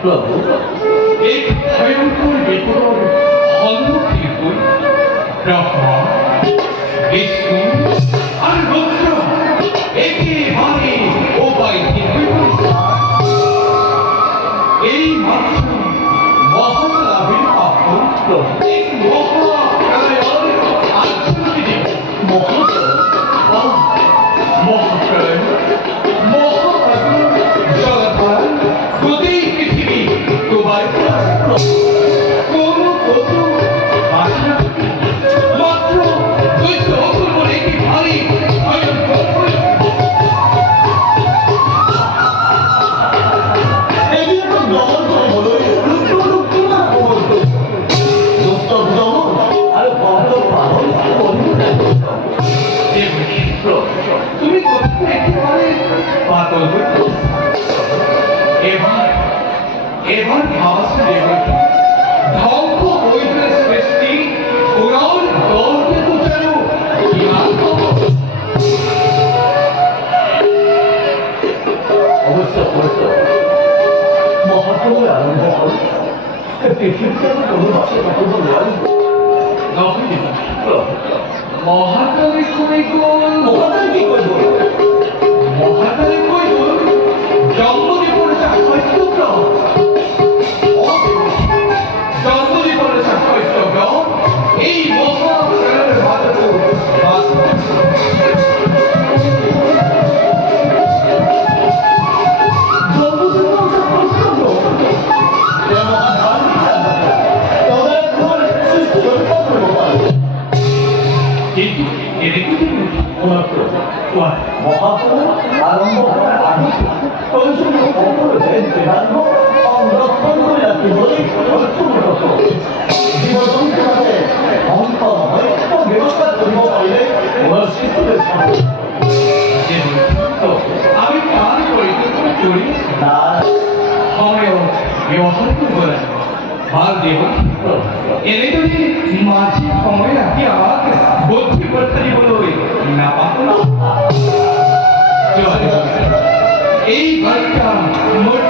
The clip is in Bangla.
প্রভু এই ভয়ঙ্কর বিপদ সম্মুখীন হই ব্রহ্মা বিষ্ণু আর রুদ্র একেবারে উপায়হীন এই মাত্র মহান আবির্ভাব এক মহাপ্রলয়ের আশ্চর্য মহাপ্রলয় মহাপ্রলয় জলধারা গোটেই পৃথিবী তোমার কোন কত আশা মাত্র দৈত্য অপূর্ব রেখে ভারী ভয়ঙ্কর তুমি কোথাও একেবারে পাতল এবার ভাবছে দেবী ধ্বংস হইতে সৃষ্টি পুরাণ দলকে তো যেন অবশ্য মহাপ্রভুর আনন্দ পৃথিবীতে কোনো বাসে কখনো মহাকালী কই গোল মহাকাল কি করব মহাকালী কই গোল জন্মজীবনে চাকরিত্ব জন্মজীবনে চাকরিত্ব এই মহাপ্রলয়ের ভারত কিন্তু এদিকে মহাপ্রভু আরম্ভ করার আগে প্রয়োজনীয় অপরাধের বেদান্ত সংরক্ষণ করে রাখতে বলে জীবজন্তুকে ধ্বংস হয় ব্যবস্থা করিব পাইলে ওরা শিশুদের আমি প্রাণ পরিকল্পনা করি না সময় ব্যবহার করে ভাল দেব এনে যদি মাঝে সময় রাখি আমাকে বুদ্ধি করতে বলবে না পাবো না এই বাচ্চা মোট